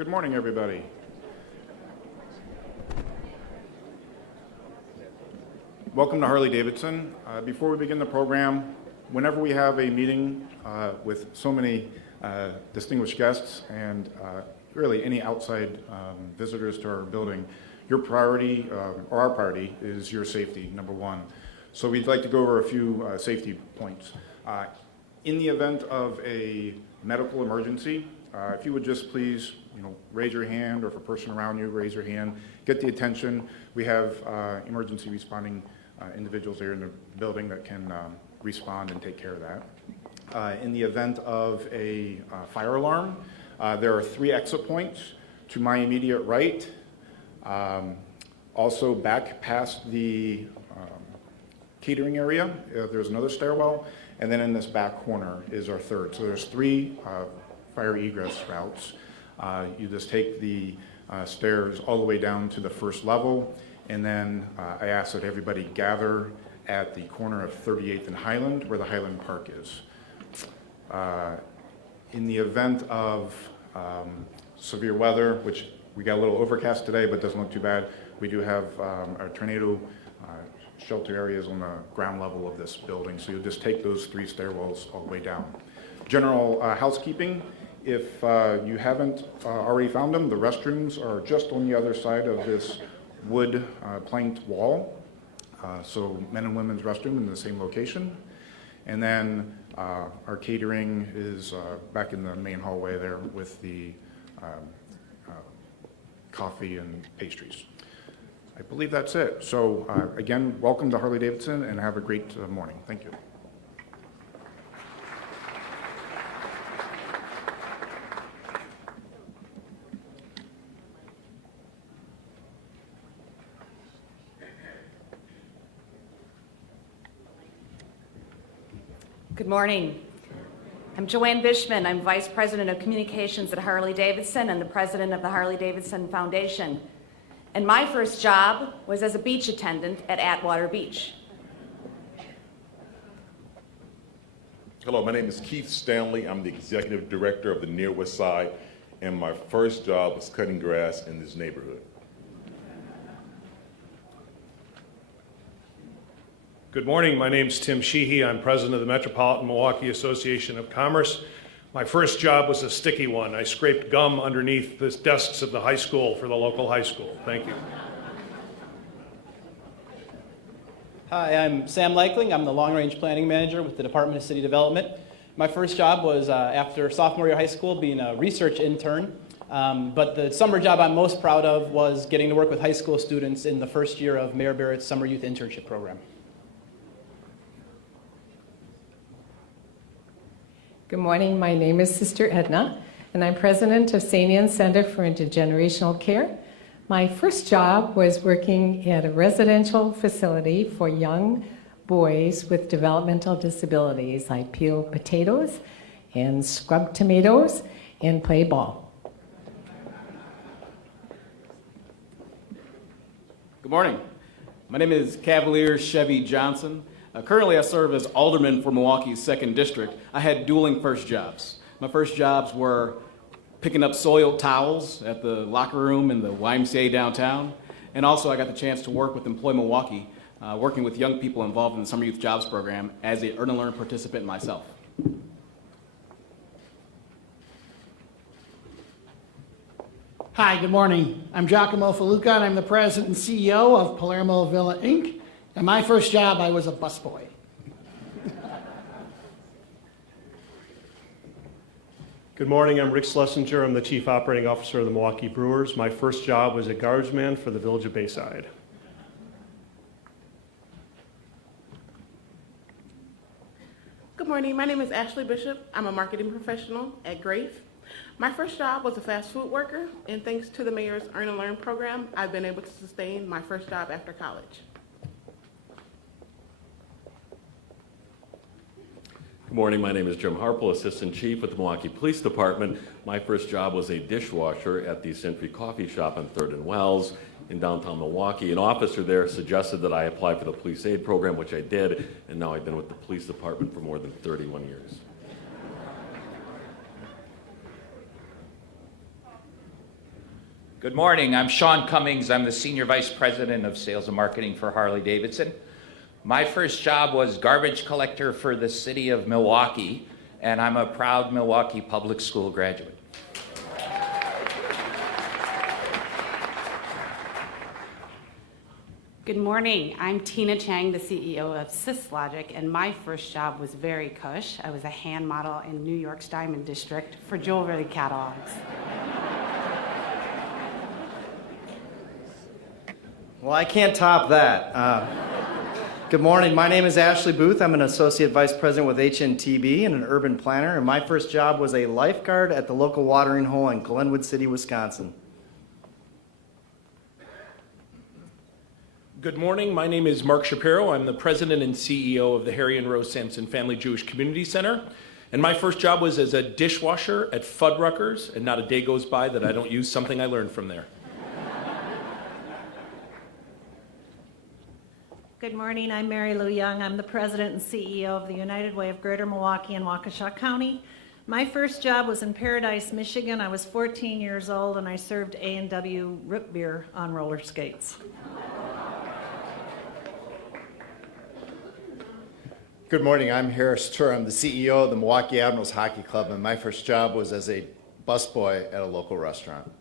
Good morning, everybody. Welcome to Harley-Davidson. Before we begin the program, whenever we have a meeting with so many distinguished guests and really any outside visitors to our building, your priority, or our priority, is your safety, number one. So we'd like to go over a few safety points. In the event of a medical emergency, if you would just please, raise your hand, or if a person around you, raise your hand, get the attention. We have emergency responding individuals here in the building that can respond and take care of that. In the event of a fire alarm, there are 3 exit points to my immediate right. Also back past the catering area, there's another stairwell, and then in this back corner is our 3rd. So there's 3 fire egress routes. You just take the stairs all the way down to the 1st level, and then I ask that everybody gather at the corner of 38th and Highland, where the Highland Park is. In the event of severe weather, which we got a little overcast today, but doesn't look too bad, we do have our tornado shelter areas on the ground level of this building. So you'll just take those 3 stairwells all the way down. General housekeeping. If you haven't already found them, the restrooms are just on the other side of this wood planked wall. So men and women's restroom in the same location. And then our catering is back in the main hallway there with the coffee and pastries. I believe that's it. So again, welcome to Harley-Davidson and have a great morning. Thank you. Good morning. I'm Joanne Bishman. I'm Vice President of Communications at Harley-Davidson and the President of the Harley-Davidson Foundation. And my first job was as a beach attendant at Atwater Beach. Hello, my name is Keith Stanley. I'm the Executive Director of the Near West Side, and my first job was cutting grass in this neighborhood. Good morning, my name's Tim Sheehy. I'm president of the Metropolitan Milwaukee Association of Commerce. My first job was a sticky one. I scraped gum underneath the desks of the high school for the local high school. Thank you. Hi, I'm Sam Leichling. I'm the long-range planning manager with the Department of City Development. My first job was after sophomore year of high school being a research intern. But the summer job I'm most proud of was getting to work with high school students in the first year of Mayor Barrett's Summer Youth Internship Program. Good morning, my name is Sister Edna, and I'm president of St. Anne's Center for Intergenerational Care. My first job was working at a residential facility for young boys with developmental disabilities. I peel potatoes and scrub tomatoes and play ball. Good morning. My name is Cavalier Chevy Johnson. Currently, I serve as alderman for Milwaukee's 2nd District. I had dueling first jobs. My first jobs were picking up soiled towels at the locker room in the YMCA downtown, and also I got the chance to work with Employ Milwaukee, working with young people involved in the Summer Youth Jobs Program as a Earn and Learn participant myself. Hi, good morning. I'm Giacomo Faluca, and I'm the president and CEO of Palermo Villa, Inc. And my first job, I was a busboy. Good morning, I'm Rick Schlesinger. I'm the Chief Operating Officer of the Milwaukee Brewers. My first job was a guardsman for the Village of Bayside. Good morning, my name is Ashley Bishop. I'm a marketing professional at Grafe. My first job was a fast food worker, and thanks to the mayor's Earn and Learn program, I've been able to sustain my first job after college. Good morning, my name is Jim Harple, Assistant Chief with the Milwaukee Police Department. My first job was a dishwasher at the Century Coffee Shop on 3rd and Wells in downtown Milwaukee. An officer there suggested that I apply for the police aid program, which I did, and now I've been with the police department for more than 31 years. Good morning. I'm Sean Cummings. I'm the Senior Vice President of Sales and Marketing for Harley-Davidson. My first job was garbage collector for the city of Milwaukee, and I'm a proud Milwaukee public school graduate. Good morning. I'm Tina Chang, the CEO of SysLogic, and my first job was very cush. I was a hand model in New York's Diamond District for jewelry catalogs. Well, I can't top that. Good morning. My name is Ashley Booth. I'm an Associate Vice President with HNTB and an urban planner, and my first job was a lifeguard at the local watering hole in Glenwood City, Wisconsin. Good morning. My name is Mark Shapiro. I'm the President and CEO of the Harry and Rose Sampson Family Jewish Community Center. And my first job was as a dishwasher at Fuddruckers, and not a day goes by that I don't use something I learned from there. Good morning, I'm Mary Lou Young. I'm the President and CEO of the United Way of Greater Milwaukee and Waukesha County. My first job was in Paradise, Michigan. I was 14 years old and I served A&W root beer on roller skates. Good morning, I'm Harris Tur. I'm the CEO of the Milwaukee Admirals Hockey Club, and my first job was as a busboy at a local restaurant.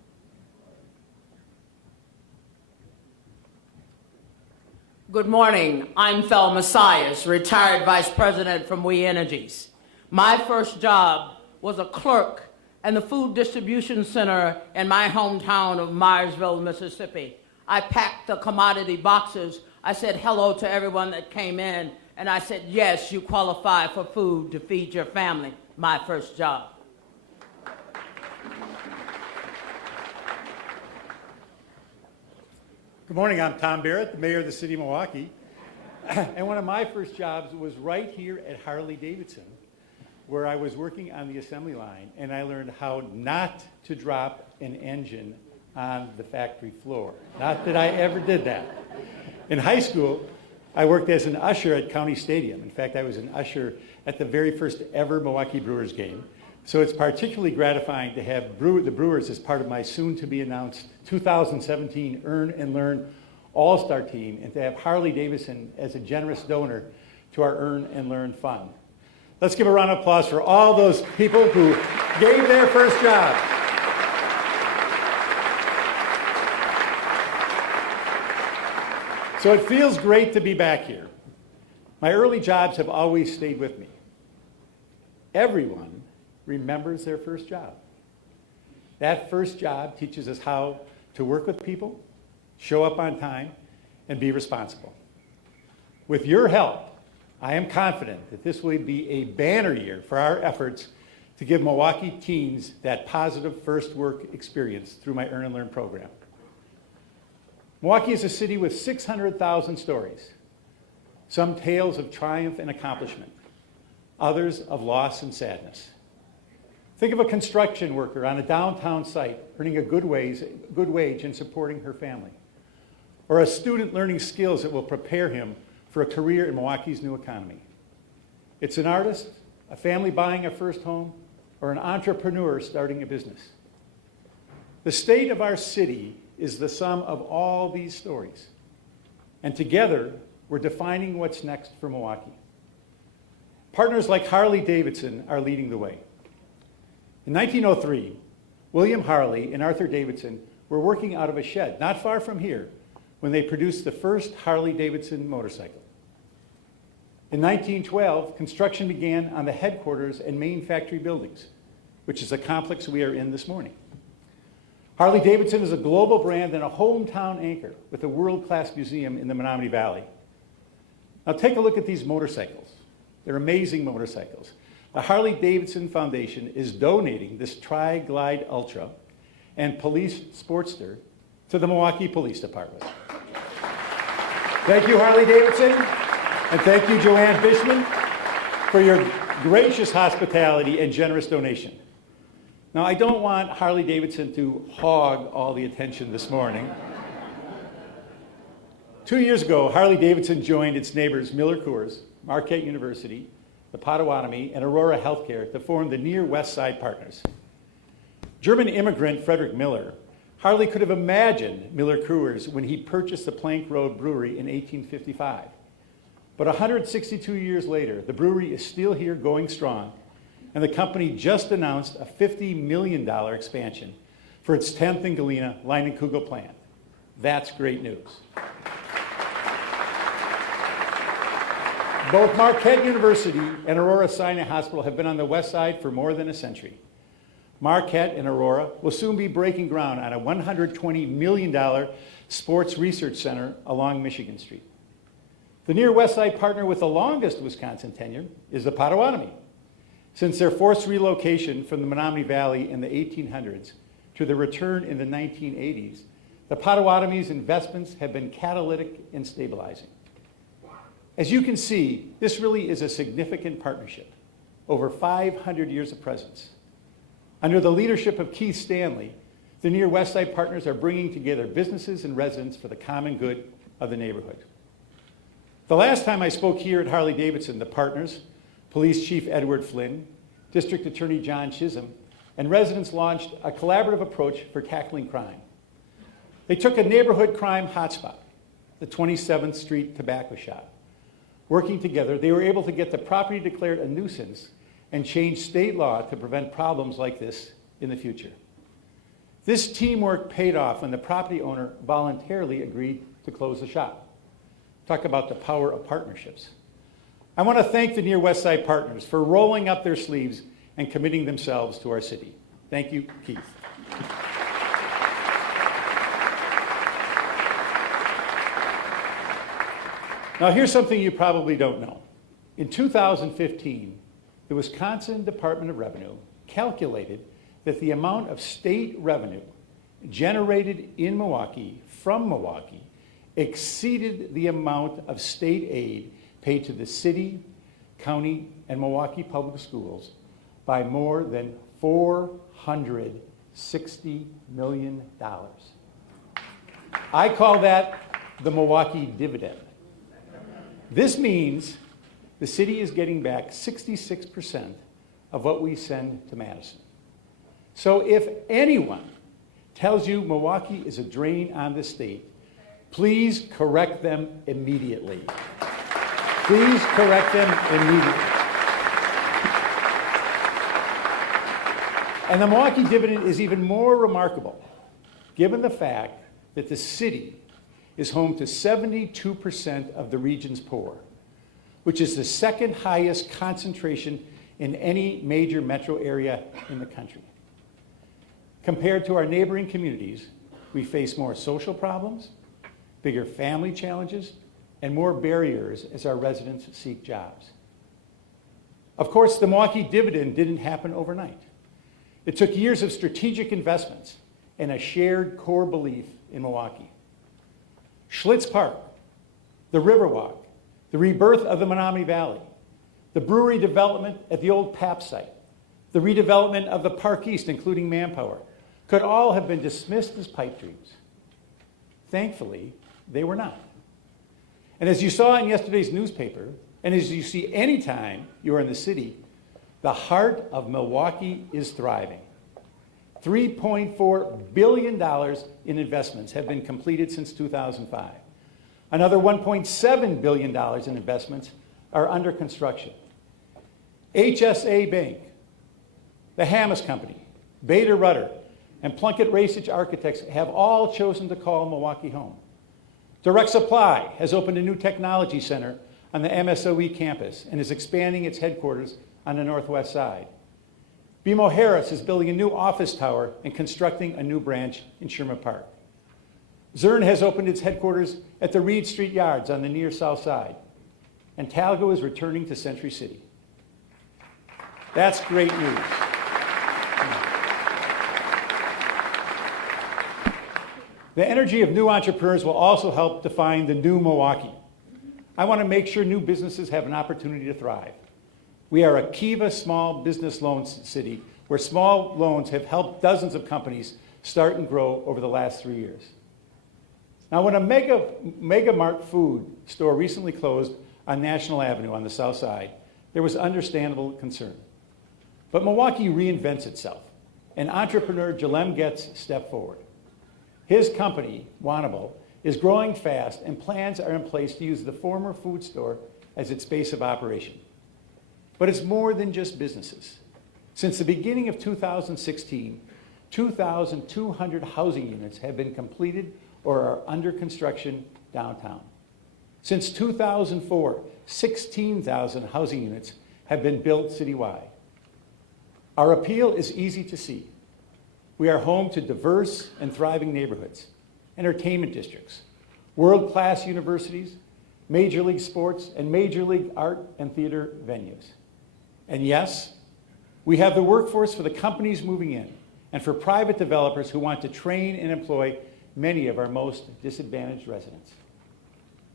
Good morning. I'm Fel Messias, retired vice president from We Energies. My first job was a clerk in the food distribution center in my hometown of Myersville, Mississippi. I packed the commodity boxes. I said hello to everyone that came in, and I said, yes, you qualify for food to feed your family. My first job. Good morning, I'm Tom Barrett, the mayor of the city of Milwaukee. And one of my first jobs was right here at Harley-Davidson, where I was working on the assembly line, and I learned how not to drop an engine on the factory floor. Not that I ever did that. In high school, I worked as an usher at County Stadium. In fact, I was an usher at the very first ever Milwaukee Brewers game. So it's particularly gratifying to have the Brewers as part of my soon-to-be-announced 2017 Earn and Learn All-Star team, and to have Harley-Davidson as a generous donor to our Earn and Learn Fund. Let's give a round of applause for all those people who gave their first job. So it feels great to be back here. My early jobs have always stayed with me. Everyone remembers their first job. That first job teaches us how to work with people, show up on time, and be responsible. With your help, I am confident that this will be a banner year for our efforts to give Milwaukee teens that positive first work experience through my Earn and Learn program. Milwaukee is a city with 600,000 stories, some tales of triumph and accomplishment, others of loss and sadness. Think of a construction worker on a downtown site earning a good wage and supporting her family, or a student learning skills that will prepare him for a career in Milwaukee's new economy. It's an artist, a family buying a first home, or an entrepreneur starting a business. The state of our city is the sum of all these stories, and together we're defining what's next for Milwaukee. Partners like Harley-Davidson are leading the way. In 1903, William Harley and Arthur Davidson were working out of a shed not far from here when they produced the first Harley-Davidson motorcycle. In 1912, construction began on the headquarters and main factory buildings, which is a complex we are in this morning. Harley-Davidson is a global brand and a hometown anchor with a world-class museum in the Menominee Valley. Now take a look at these motorcycles. They're amazing motorcycles. The Harley-Davidson Foundation is donating this Tri-Glide Ultra and Police Sportster to the Milwaukee Police Department. Thank you, Harley-Davidson, and thank you, Joanne Bishman, for your gracious hospitality and generous donation. Now, I don't want Harley-Davidson to hog all the attention this morning. 2 years ago, Harley-Davidson joined its neighbors Miller Coors, Marquette University, the Potawatomi, and Aurora Healthcare to form the Near West Side Partners. German immigrant Frederick Miller hardly could have imagined Miller Coors when he purchased the Plank Road Brewery in 1855. But 162 years later, the brewery is still here going strong, and the company just announced a $50 million expansion for its 10th and Galena Leinenkugel plant. That's great news. Both Marquette University and Aurora Sinai Hospital have been on the west side for more than a century. Marquette and Aurora will soon be breaking ground on a $120 million sports research center along Michigan Street. The near west side partner with the longest Wisconsin tenure is the Potawatomi. Since their forced relocation from the Menominee Valley in the 1800s to their return in the 1980s, the Potawatomi's investments have been catalytic in stabilizing. As you can see, this really is a significant partnership, over 500 years of presence. Under the leadership of Keith Stanley, the near west side partners are bringing together businesses and residents for the common good of the neighborhood. The last time I spoke here at Harley-Davidson, the partners, Police Chief Edward Flynn, District Attorney John Chisholm, and residents launched a collaborative approach for tackling crime. They took a neighborhood crime hotspot, the 27th Street Tobacco Shop. Working together, they were able to get the property declared a nuisance and change state law to prevent problems like this in the future. This teamwork paid off when the property owner voluntarily agreed to close the shop. Talk about the power of partnerships. I want to thank the near west side partners for rolling up their sleeves and committing themselves to our city. Thank you, Keith. Now here's something you probably don't know. In 2015, the Wisconsin Department of Revenue calculated that the amount of state revenue generated in Milwaukee from Milwaukee exceeded the amount of state aid paid to the city, county, and Milwaukee public schools by more than $460 million. I call that the Milwaukee dividend. This means the city is getting back 66% of what we send to Madison. So if anyone tells you Milwaukee is a drain on the state, please correct them immediately. Please correct them immediately. And the Milwaukee dividend is even more remarkable given the fact that the city is home to 72% of the region's poor, which is the second highest concentration in any major metro area in the country. Compared to our neighboring communities, we face more social problems, bigger family challenges, and more barriers as our residents seek jobs. Of course, the Milwaukee dividend didn't happen overnight. It took years of strategic investments and a shared core belief in Milwaukee. Schlitz Park, the Riverwalk, the rebirth of the Menominee Valley, the brewery development at the old PAP site, the redevelopment of the Park East, including Manpower, could all have been dismissed as pipe dreams. Thankfully, they were not. And as you saw in yesterday's newspaper, and as you see anytime you are in the city, the heart of Milwaukee is thriving. $3.4 billion in investments have been completed since 2005. Another $1.7 billion in investments are under construction. HSA Bank, the Hammes Company, Bader Rudder, and Plunkett Racich Architects have all chosen to call Milwaukee home. Direct Supply has opened a new technology center on the MSOE campus and is expanding its headquarters on the northwest side. BMO Harris is building a new office tower and constructing a new branch in Sherman Park. Zurn has opened its headquarters at the Reed Street Yards on the near south side. And Talgo is returning to Century City. That's great news. The energy of new entrepreneurs will also help define the new Milwaukee. I want to make sure new businesses have an opportunity to thrive. We are a Kiva small business loan city where small loans have helped dozens of companies start and grow over the last 3 years. Now, when a Mega Mart food store recently closed on National Avenue on the south side, there was understandable concern. But Milwaukee reinvents itself, and entrepreneur Jalem Getz stepped forward. His company, Wanable, is growing fast, and plans are in place to use the former food store as its base of operation. But it's more than just businesses. Since the beginning of 2016, 2,200 housing units have been completed or are under construction downtown. Since 2004, 16,000 housing units have been built citywide. Our appeal is easy to see. We are home to diverse and thriving neighborhoods, entertainment districts, world-class universities, major league sports, and major league art and theater venues. And yes, we have the workforce for the companies moving in and for private developers who want to train and employ many of our most disadvantaged residents.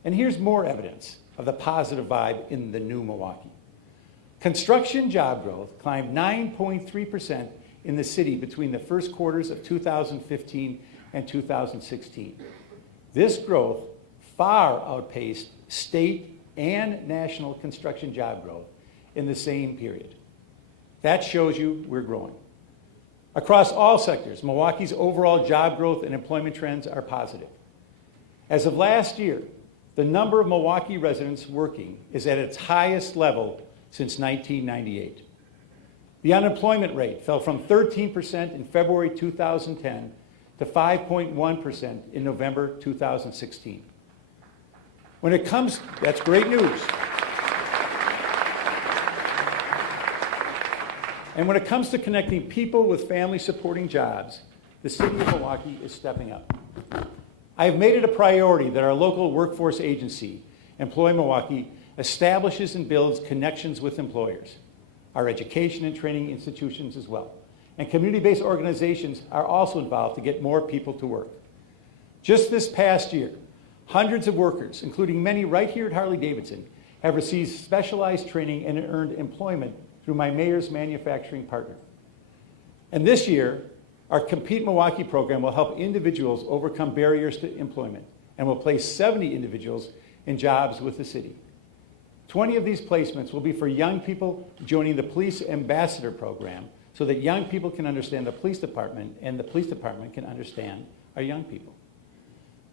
And here's more evidence of the positive vibe in the new Milwaukee. Construction job growth climbed 9.3% in the city between the first quarters of 2015 and 2016. This growth far outpaced state and national construction job growth in the same period. That shows you we're growing. Across all sectors, Milwaukee's overall job growth and employment trends are positive. As of last year, the number of Milwaukee residents working is at its highest level since 1998. The unemployment rate fell from 13% in February 2010 to 5.1% in November 2016. That's great news. And when it comes to connecting people with family-supporting jobs, the city of Milwaukee is stepping up. I have made it a priority that our local workforce agency, Employ Milwaukee, establishes and builds connections with employers, our education and training institutions as well. And community-based organizations are also involved to get more people to work. Just this past year, hundreds of workers, including many right here at Harley-Davidson, have received specialized training and earned employment through my mayor's manufacturing partner. And this year, our Compete Milwaukee program will help individuals overcome barriers to employment and will place 70 individuals in jobs with the city. 20 of these placements will be for young people joining the Police Ambassador program so that young people can understand the police department and the police department can understand our young people.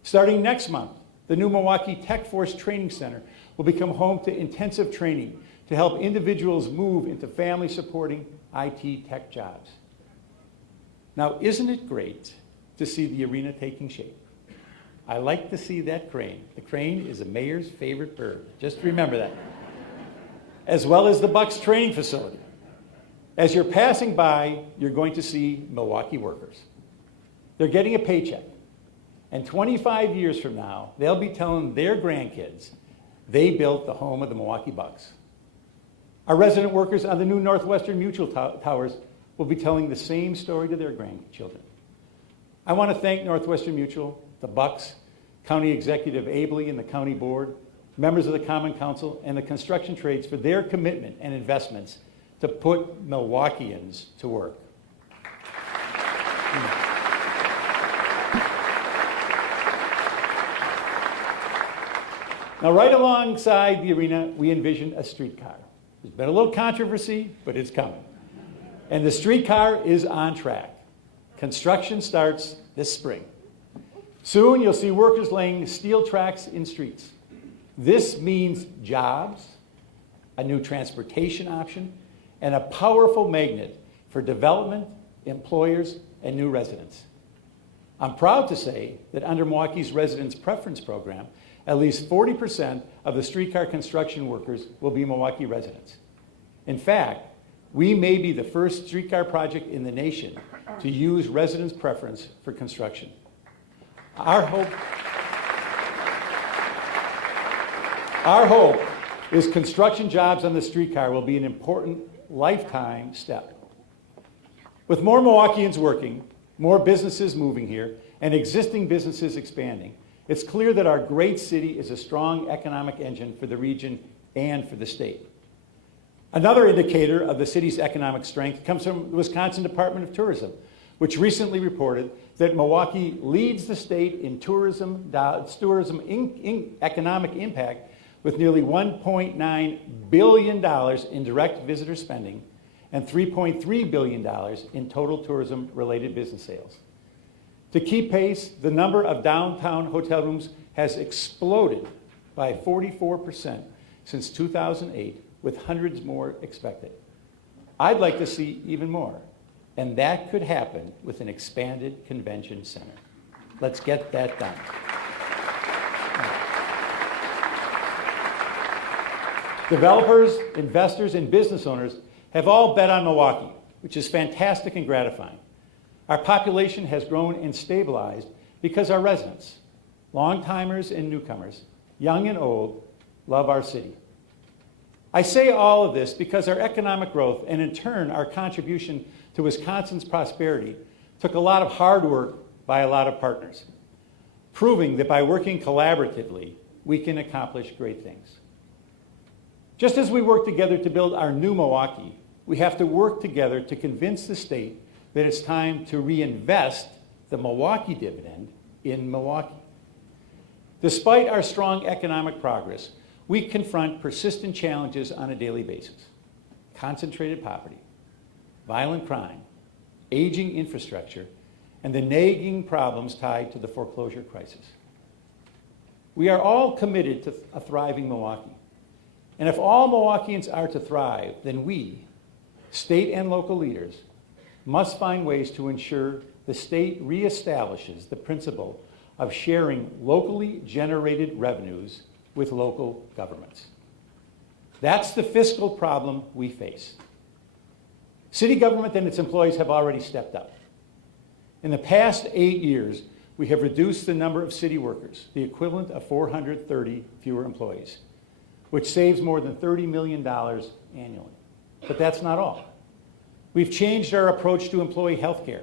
Starting next month, the new Milwaukee Tech Force Training Center will become home to intensive training to help individuals move into family-supporting IT tech jobs. Now, isn't it great to see the arena taking shape? I like to see that crane. The crane is a mayor's favorite bird. Just remember that. As well as the Bucks training facility. As you're passing by, you're going to see Milwaukee workers. They're getting a paycheck. And 25 years from now, they'll be telling their grandkids they built the home of the Milwaukee Bucks. Our resident workers on the new Northwestern Mutual Towers will be telling the same story to their grandchildren. I want to thank Northwestern Mutual, the Bucks, County Executive Abley and the County Board, members of the Common Council, and the construction trades for their commitment and investments to put Milwaukeeans to work. Now, right alongside the arena, we envision a streetcar. There's been a little controversy, but it's coming. And the streetcar is on track. Construction starts this spring. Soon, you'll see workers laying steel tracks in streets. This means jobs, a new transportation option, and a powerful magnet for development, employers, and new residents. I'm proud to say that under Milwaukee's Residents Preference Program, at least 40% of the streetcar construction workers will be Milwaukee residents. In fact, we may be the first streetcar project in the nation to use residents' preference for construction. Our hope is construction jobs on the streetcar will be an important lifetime step. With more Milwaukeeans working, more businesses moving here, and existing businesses expanding, it's clear that our great city is a strong economic engine for the region and for the state. Another indicator of the city's economic strength comes from the Wisconsin Department of Tourism, which recently reported that Milwaukee leads the state in tourism economic impact with nearly $1.9 billion in direct visitor spending and $3.3 billion in total tourism-related business sales. To keep pace, the number of downtown hotel rooms has exploded by 44% since 2008, with hundreds more expected. I'd like to see even more, and that could happen with an expanded convention center. Let's get that done. Developers, investors, and business owners have all bet on Milwaukee, which is fantastic and gratifying. Our population has grown and stabilized because our residents, long-timers and newcomers, young and old, love our city. I say all of this because our economic growth and in turn our contribution to Wisconsin's prosperity took a lot of hard work by a lot of partners, proving that by working collaboratively, we can accomplish great things. Just as we work together to build our new Milwaukee, we have to work together to convince the state that it's time to reinvest the Milwaukee dividend in Milwaukee. Despite our strong economic progress, we confront persistent challenges on a daily basis. Concentrated poverty, violent crime, aging infrastructure, and the nagging problems tied to the foreclosure crisis. We are all committed to a thriving Milwaukee. And if all Milwaukeeans are to thrive, then we, state and local leaders, must find ways to ensure the state reestablishes the principle of sharing locally generated revenues with local governments. That's the fiscal problem we face. City government and its employees have already stepped up. In the past 8 years, we have reduced the number of city workers, the equivalent of 430 fewer employees, which saves more than $30 million annually. But that's not all. We've changed our approach to employee health care.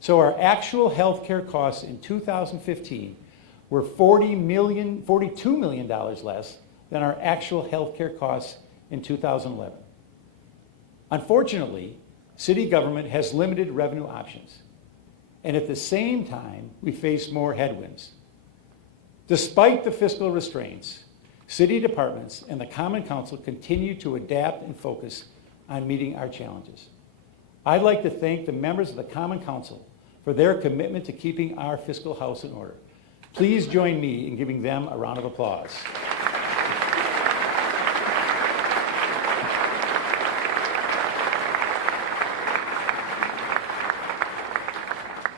So our actual health care costs in 2015 were $42 million less than our actual health care costs in 2011. Unfortunately, city government has limited revenue options. And at the same time, we face more headwinds. Despite the fiscal restraints, city departments and the Common Council continue to adapt and focus on meeting our challenges. I'd like to thank the members of the Common Council for their commitment to keeping our fiscal house in order. Please join me in giving them a round of applause.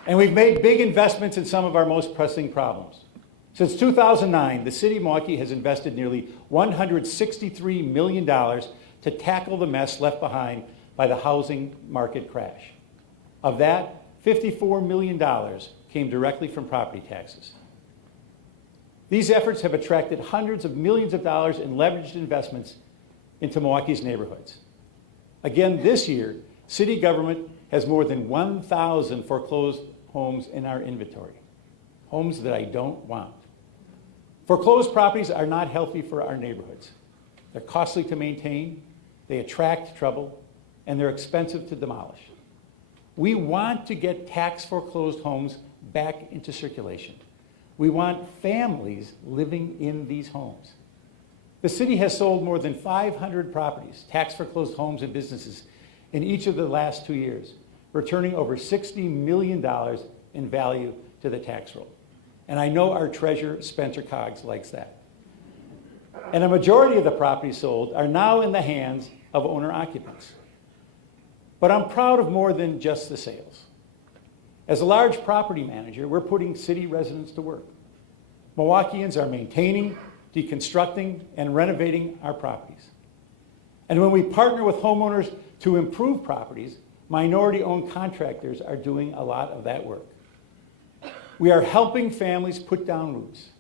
And we've made big investments in some of our most pressing problems. Since 2009, the city of Milwaukee has invested nearly $163 million to tackle the mess left behind by the housing market crash. Of that, $54 million came directly from property taxes. These efforts have attracted hundreds of millions of dollars in leveraged investments into Milwaukee's neighborhoods. Again, this year, city government has more than 1,000 foreclosed homes in our inventory, homes that I don't want. Foreclosed properties are not healthy for our neighborhoods. They're costly to maintain, they attract trouble, and they're expensive to demolish. We want to get tax foreclosed homes back into circulation. We want families living in these homes. The city has sold more than 500 properties, tax foreclosed homes and businesses, in each of the last 2 years, returning over $60 million in value to the tax roll. And I know our treasurer, Spencer Coggs, likes that. And a majority of the properties sold are now in the hands of owner-occupants. But I'm proud of more than just the sales. As a large property manager, we're putting city residents to work. Milwaukeeans are maintaining, deconstructing, and renovating our properties. And when we partner with homeowners to improve properties, minority-owned contractors are doing a lot of that work. We are helping families put down roots.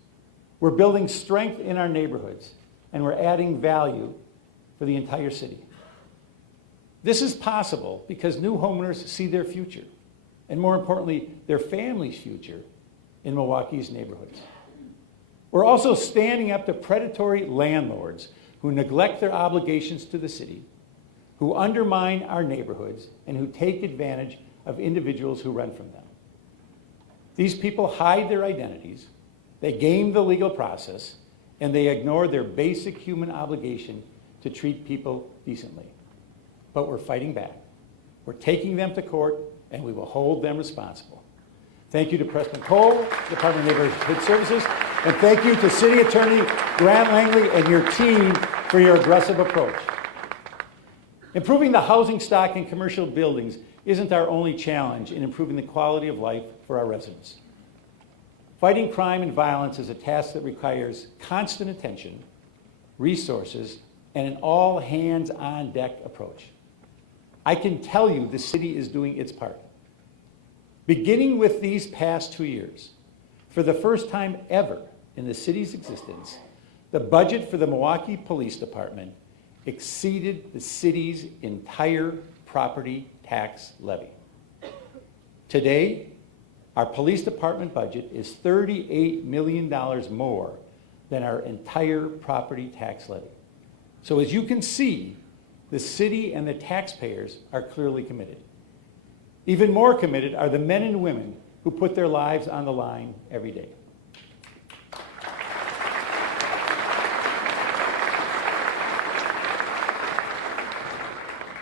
We're building strength in our neighborhoods, and we're adding value for the entire city. This is possible because new homeowners see their future, and more importantly, their family's future in Milwaukee's neighborhoods. We're also standing up to predatory landlords who neglect their obligations to the city, who undermine our neighborhoods, and who take advantage of individuals who rent from them. These people hide their identities, they game the legal process, and they ignore their basic human obligation to treat people decently. But we're fighting back. We're taking them to court, and we will hold them responsible. Thank you to Preston Cole, Department of Neighborhood Services, and thank you to City Attorney Grant Langley and your team for your aggressive approach. Improving the housing stock in commercial buildings isn't our only challenge in improving the quality of life for our residents. Fighting crime and violence is a task that requires constant attention, resources, and an all-hands-on-deck approach. I can tell you the city is doing its part. Beginning with these past 2 years, for the first time ever in the city's existence, the budget for the Milwaukee Police Department exceeded the city's entire property tax levy. Today, our police department budget is $38 million more than our entire property tax levy. So as you can see, the city and the taxpayers are clearly committed. Even more committed are the men and women who put their lives on the line every day.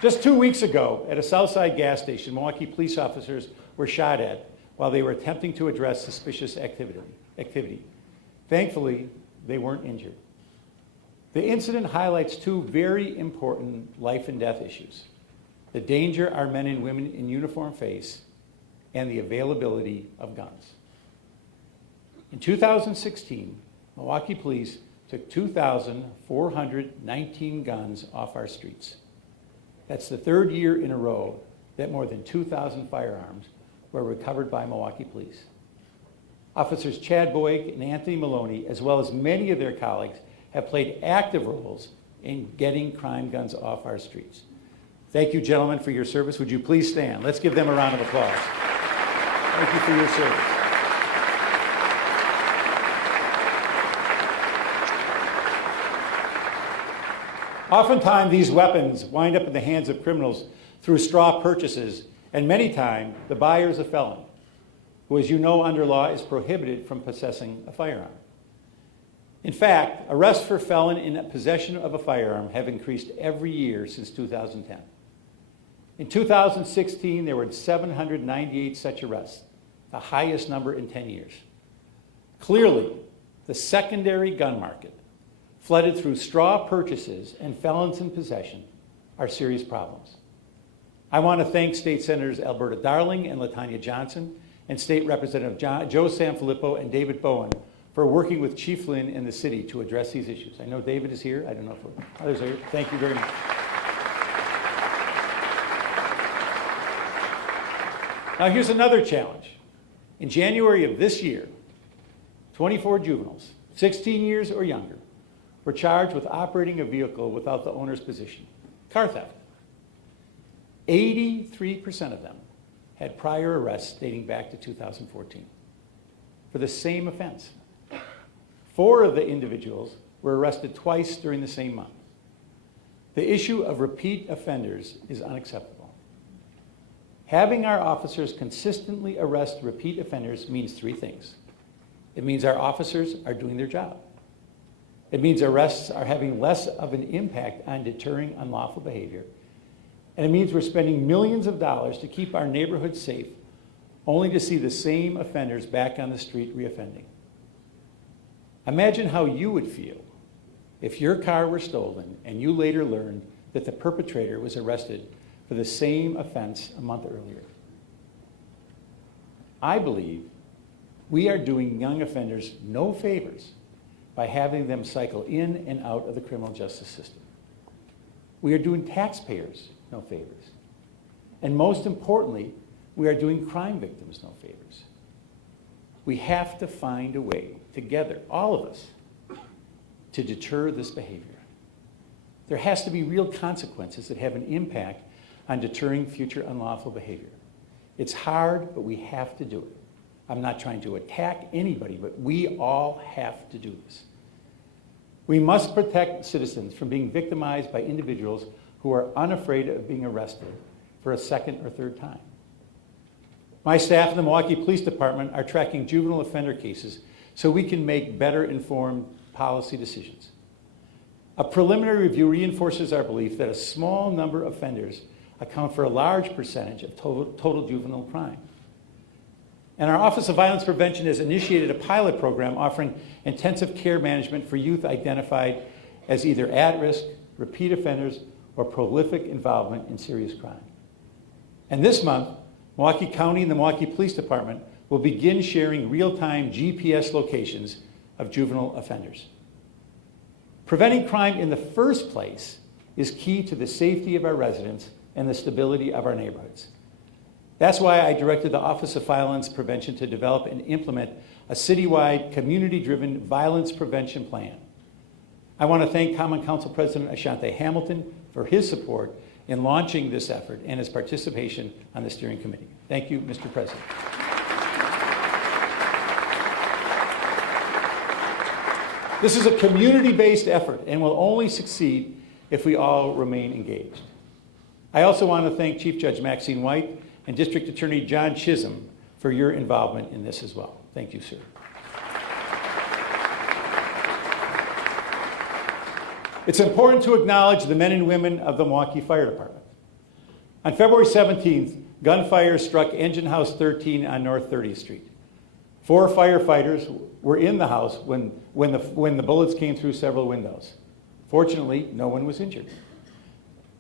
Just 2 weeks ago, at a Southside gas station, Milwaukee police officers were shot at while they were attempting to address suspicious activity. Thankfully, they weren't injured. The incident highlights two very important life and death issues: the danger our men and women in uniform face and the availability of guns. In 2016, Milwaukee police took 2,419 guns off our streets. That's the third year in a row that more than 2,000 firearms were recovered by Milwaukee police. Officers Chad Boyd and Anthony Maloney, as well as many of their colleagues, have played active roles in getting crime guns off our streets. Thank you, gentlemen, for your service. Would you please stand? Let's give them a round of applause. Thank you for your service. Oftentimes, these weapons wind up in the hands of criminals through straw purchases, and many times, the buyer is a felon, who, as you know, under law, is prohibited from possessing a firearm. In fact, arrests for felon in possession of a firearm have increased every year since 2010. In 2016, there were 798 such arrests, the highest number in 10 years. Clearly, the secondary gun market, flooded through straw purchases and felons in possession, are serious problems. I want to thank State Senators Alberta Darling and LaTanya Johnson and State Representative Joe Sanfilippo and David Bowen for working with Chief Lynn and the city to address these issues. I know David is here. I don't know if others are here. Thank you very much. Now here's another challenge. In January of this year, 24 juveniles, 16 years or younger, were charged with operating a vehicle without the owner's possession. Car theft. 83% of them had prior arrests dating back to 2014 for the same offense. 4 of the individuals were arrested twice during the same month. The issue of repeat offenders is unacceptable. Having our officers consistently arrest repeat offenders means 3 things. It means our officers are doing their job. It means arrests are having less of an impact on deterring unlawful behavior. And it means we're spending millions of dollars to keep our neighborhoods safe, only to see the same offenders back on the street reoffending. Imagine how you would feel if your car were stolen and you later learned that the perpetrator was arrested for the same offense a month earlier. I believe we are doing young offenders no favors by having them cycle in and out of the criminal justice system. We are doing taxpayers no favors. And most importantly, we are doing crime victims no favors. We have to find a way together, all of us, to deter this behavior. There has to be real consequences that have an impact on deterring future unlawful behavior. It's hard, but we have to do it. I'm not trying to attack anybody, but we all have to do this. We must protect citizens from being victimized by individuals who are unafraid of being arrested for a second or third time. My staff in the Milwaukee Police Department are tracking juvenile offender cases so we can make better informed policy decisions. A preliminary review reinforces our belief that a small number of offenders account for a large percentage of total juvenile crime. And our Office of Violence Prevention has initiated a pilot program offering intensive care management for youth identified as either at-risk, repeat offenders, or prolific involvement in serious crime. And this month, Milwaukee County and the Milwaukee Police Department will begin sharing real-time GPS locations of juvenile offenders. Preventing crime in the first place is key to the safety of our residents and the stability of our neighborhoods. That's why I directed the Office of Violence Prevention to develop and implement a citywide, community-driven violence prevention plan. I want to thank Common Council President Ashante Hamilton for his support in launching this effort and his participation on the steering committee. Thank you, Mr. President. This is a community-based effort and will only succeed if we all remain engaged. I also want to thank Chief Judge Maxine White and District Attorney John Chisholm for your involvement in this as well. Thank you, sir. It's important to acknowledge the men and women of the Milwaukee Fire Department. On February 17th, gunfire struck Engine House 13 on North 30th Street. 4 firefighters were in the house when the bullets came through several windows. Fortunately, no one was injured.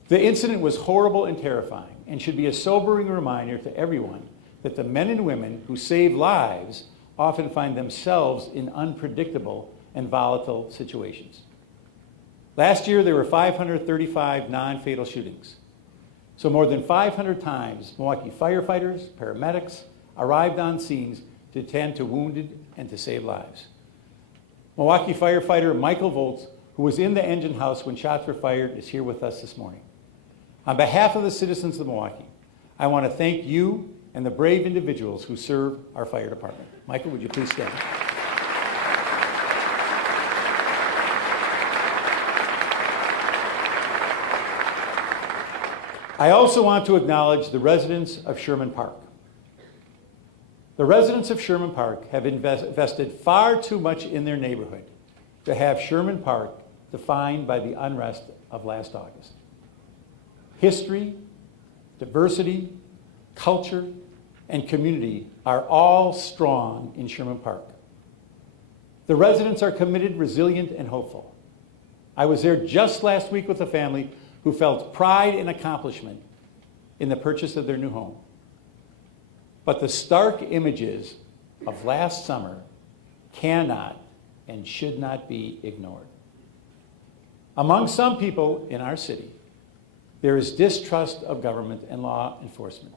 The incident was horrible and terrifying and should be a sobering reminder to everyone that the men and women who save lives often find themselves in unpredictable and volatile situations. Last year, there were 535 non-fatal shootings. So more than 500 times, Milwaukee firefighters, paramedics arrived on scenes to tend to wounded and to save lives. Milwaukee firefighter Michael Volz, who was in the engine house when shots were fired, is here with us this morning. On behalf of the citizens of Milwaukee, I want to thank you and the brave individuals who serve our fire department. Michael, would you please stand? I also want to acknowledge the residents of Sherman Park. The residents of Sherman Park have invested far too much in their neighborhood to have Sherman Park defined by the unrest of last August. History, diversity, culture, and community are all strong in Sherman Park. The residents are committed, resilient, and hopeful. I was there just last week with a family who felt pride and accomplishment in the purchase of their new home. But the stark images of last summer cannot and should not be ignored. Among some people in our city, there is distrust of government and law enforcement.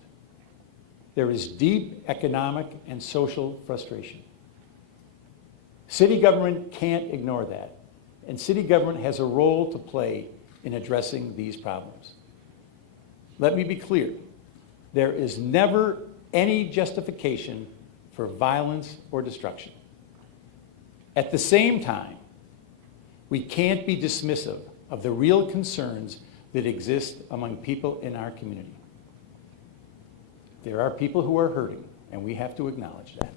There is deep economic and social frustration. City government can't ignore that, and city government has a role to play in addressing these problems. Let me be clear, there is never any justification for violence or destruction. At the same time, we can't be dismissive of the real concerns that exist among people in our community. There are people who are hurting, and we have to acknowledge that.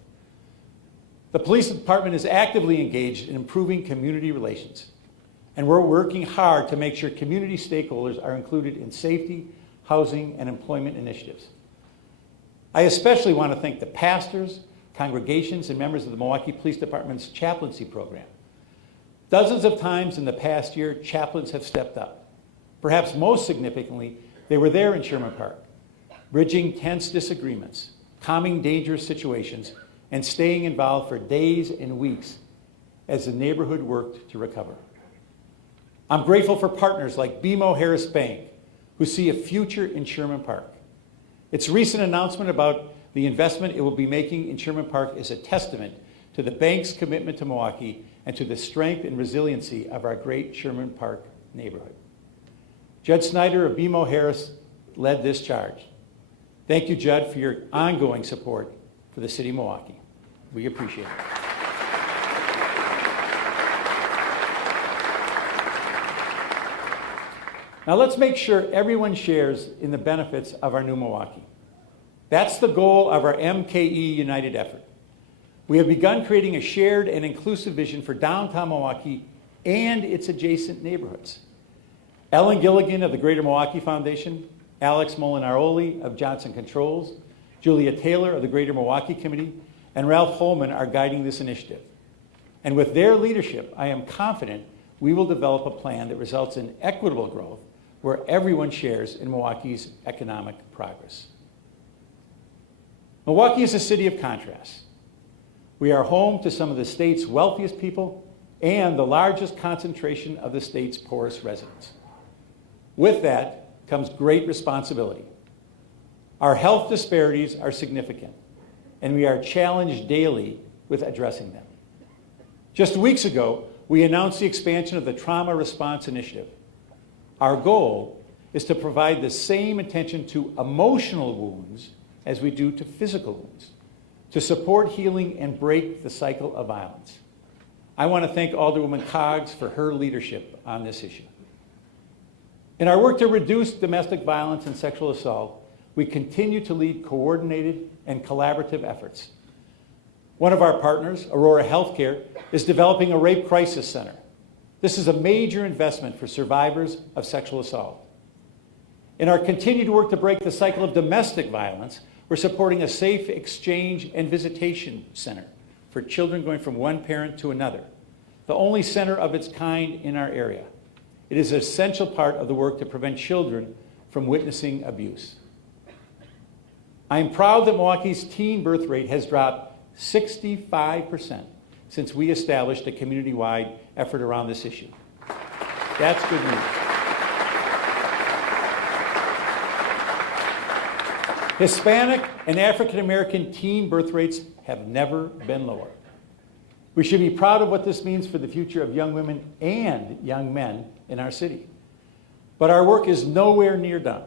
The police department is actively engaged in improving community relations, and we're working hard to make sure community stakeholders are included in safety, housing, and employment initiatives. I especially want to thank the pastors, congregations, and members of the Milwaukee Police Department's chaplaincy program. Dozens of times in the past year, chaplains have stepped up. Perhaps most significantly, they were there in Sherman Park, bridging tense disagreements, calming dangerous situations, and staying involved for days and weeks as the neighborhood worked to recover. I'm grateful for partners like BMO Harris Bank, who see a future in Sherman Park. Its recent announcement about the investment it will be making in Sherman Park is a testament to the bank's commitment to Milwaukee and to the strength and resiliency of our great Sherman Park neighborhood. Judd Snyder of BMO Harris led this charge. Thank you, Judd, for your ongoing support for the city of Milwaukee. We appreciate it. Now let's make sure everyone shares in the benefits of our new Milwaukee. That's the goal of our MKE United effort. We have begun creating a shared and inclusive vision for downtown Milwaukee and its adjacent neighborhoods. Ellen Gilligan of the Greater Milwaukee Foundation, Alex Molinaroli of Johnson Controls, Julia Taylor of the Greater Milwaukee Committee, and Ralph Holman are guiding this initiative. And with their leadership, I am confident we will develop a plan that results in equitable growth where everyone shares in Milwaukee's economic progress. Milwaukee is a city of contrasts. We are home to some of the state's wealthiest people and the largest concentration of the state's poorest residents. With that comes great responsibility. Our health disparities are significant, and we are challenged daily with addressing them. Just weeks ago, we announced the expansion of the Trauma Response Initiative. Our goal is to provide the same attention to emotional wounds as we do to physical wounds, to support healing and break the cycle of violence. I want to thank Alderwoman Coggs for her leadership on this issue. In our work to reduce domestic violence and sexual assault, we continue to lead coordinated and collaborative efforts. One of our partners, Aurora Healthcare, is developing a rape crisis center. This is a major investment for survivors of sexual assault. In our continued work to break the cycle of domestic violence, we're supporting a safe exchange and visitation center for children going from one parent to another, the only center of its kind in our area. It is an essential part of the work to prevent children from witnessing abuse. I am proud that Milwaukee's teen birth rate has dropped 65% since we established a community-wide effort around this issue. That's good news. Hispanic and African American teen birth rates have never been lower. We should be proud of what this means for the future of young women and young men in our city. But our work is nowhere near done.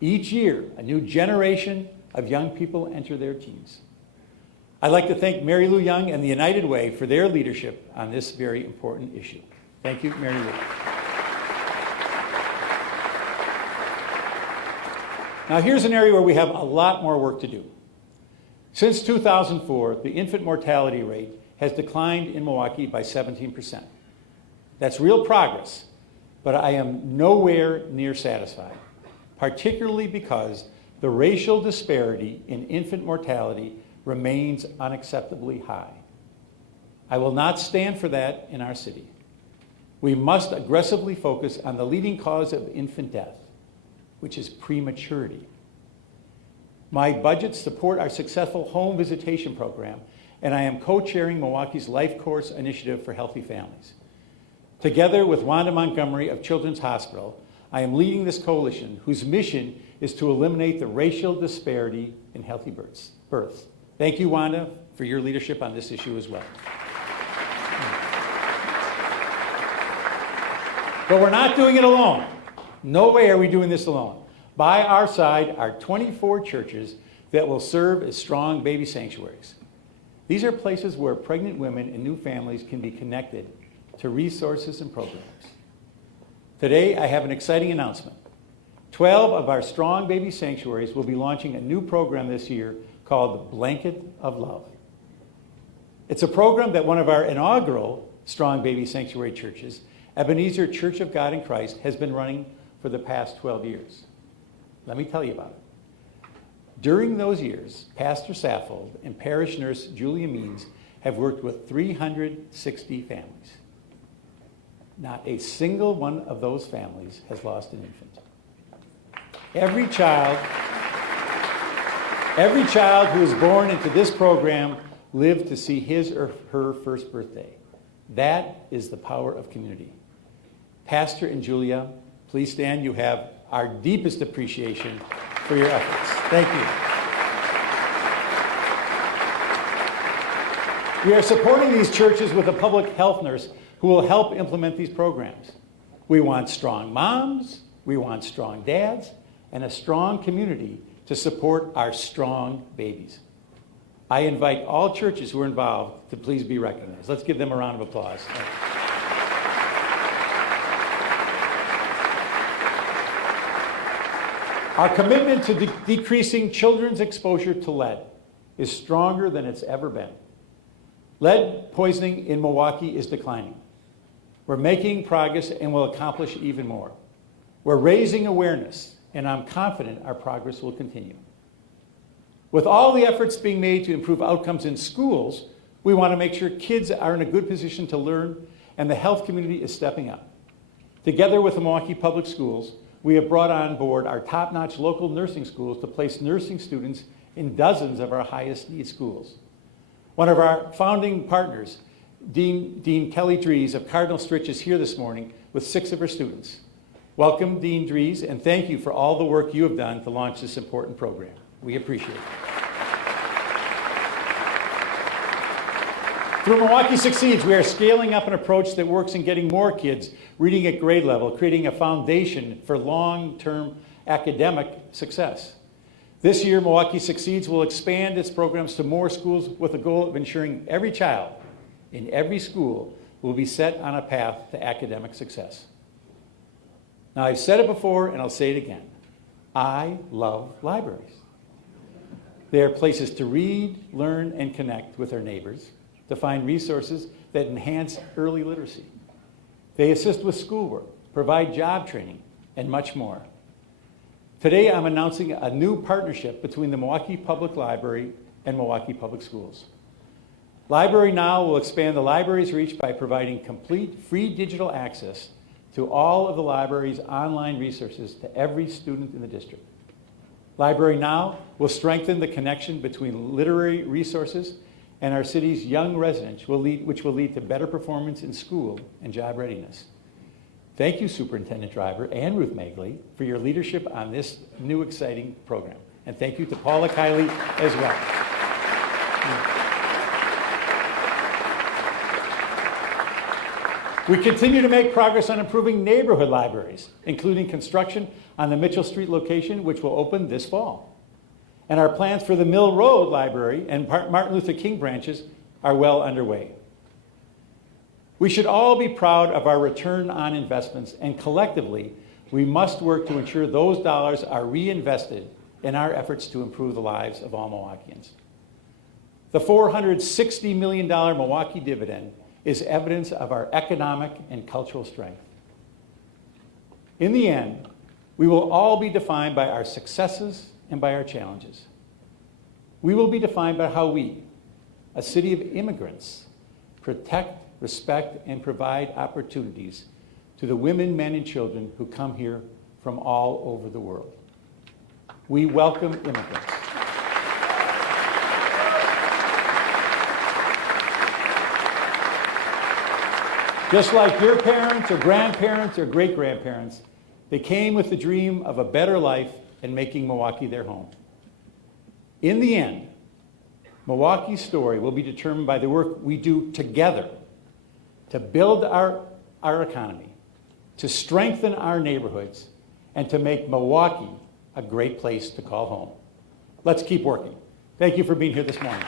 Each year, a new generation of young people enter their teens. I'd like to thank Mary Lou Young and the United Way for their leadership on this very important issue. Thank you, Mary Lou. Now here's an area where we have a lot more work to do. Since 2004, the infant mortality rate has declined in Milwaukee by 17%. That's real progress, but I am nowhere near satisfied, particularly because the racial disparity in infant mortality remains unacceptably high. I will not stand for that in our city. We must aggressively focus on the leading cause of infant death, which is prematurity. My budgets support our successful home visitation program, and I am co-chairing Milwaukee's Life Course Initiative for Healthy Families. Together with Wanda Montgomery of Children's Hospital, I am leading this coalition whose mission is to eliminate the racial disparity in healthy births. Thank you, Wanda, for your leadership on this issue as well. But we're not doing it alone. No way are we doing this alone. By our side are 24 churches that will serve as strong baby sanctuaries. These are places where pregnant women and new families can be connected to resources and programs. Today, I have an exciting announcement. 12 of our strong baby sanctuaries will be launching a new program this year called the Blanket of Love. It's a program that one of our inaugural Strong Baby Sanctuary churches, Ebenezer Church of God in Christ, has been running for the past 12 years. Let me tell you about it. During those years, Pastor Saffold and parish nurse Julia Means have worked with 360 families. Not a single one of those families has lost an infant. Every child who is born into this program lived to see his or her first birthday. That is the power of community. Pastor and Julia, please stand. You have our deepest appreciation for your efforts. Thank you. We are supporting these churches with a public health nurse who will help implement these programs. We want strong moms, we want strong dads, and a strong community to support our strong babies. I invite all churches who are involved to please be recognized. Let's give them a round of applause. Our commitment to decreasing children's exposure to lead is stronger than it's ever been. Lead poisoning in Milwaukee is declining. We're making progress and will accomplish even more. We're raising awareness, and I'm confident our progress will continue. With all the efforts being made to improve outcomes in schools, we want to make sure kids are in a good position to learn, and the health community is stepping up. Together with the Milwaukee Public Schools, we have brought on board our top-notch local nursing schools to place nursing students in dozens of our highest need schools. One of our founding partners, Dean Kelly Dries of Cardinal Stritch, is here this morning with 6 of her students. Welcome, Dean Dries, and thank you for all the work you have done to launch this important program. We appreciate it. Through Milwaukee Succeeds, we are scaling up an approach that works in getting more kids reading at grade level, creating a foundation for long-term academic success. This year, Milwaukee Succeeds will expand its programs to more schools with the goal of ensuring every child in every school will be set on a path to academic success. Now, I've said it before and I'll say it again. I love libraries. They are places to read, learn, and connect with our neighbors, to find resources that enhance early literacy. They assist with schoolwork, provide job training, and much more. Today, I'm announcing a new partnership between the Milwaukee Public Library and Milwaukee Public Schools. Library Now will expand the library's reach by providing complete free digital access to all of the library's online resources to every student in the district. Library Now will strengthen the connection between literary resources and our city's young residents, which will lead to better performance in school and job readiness. Thank you, Superintendent Driver and Ruth Magley, for your leadership on this new exciting program. And thank you to Paula Kiley as well. We continue to make progress on improving neighborhood libraries, including construction on the Mitchell Street location, which will open this fall. And our plans for the Mill Road Library and Martin Luther King branches are well underway. We should all be proud of our return on investments, and collectively, we must work to ensure those dollars are reinvested in our efforts to improve the lives of all Milwaukeeans. The $460 million Milwaukee dividend is evidence of our economic and cultural strength. In the end, we will all be defined by our successes and by our challenges. We will be defined by how we, a city of immigrants, protect, respect, and provide opportunities to the women, men, and children who come here from all over the world. We welcome immigrants. Just like your parents or grandparents or great-grandparents, they came with the dream of a better life and making Milwaukee their home. In the end, Milwaukee's story will be determined by the work we do together to build our economy, to strengthen our neighborhoods, and to make Milwaukee a great place to call home. Let's keep working. Thank you for being here this morning.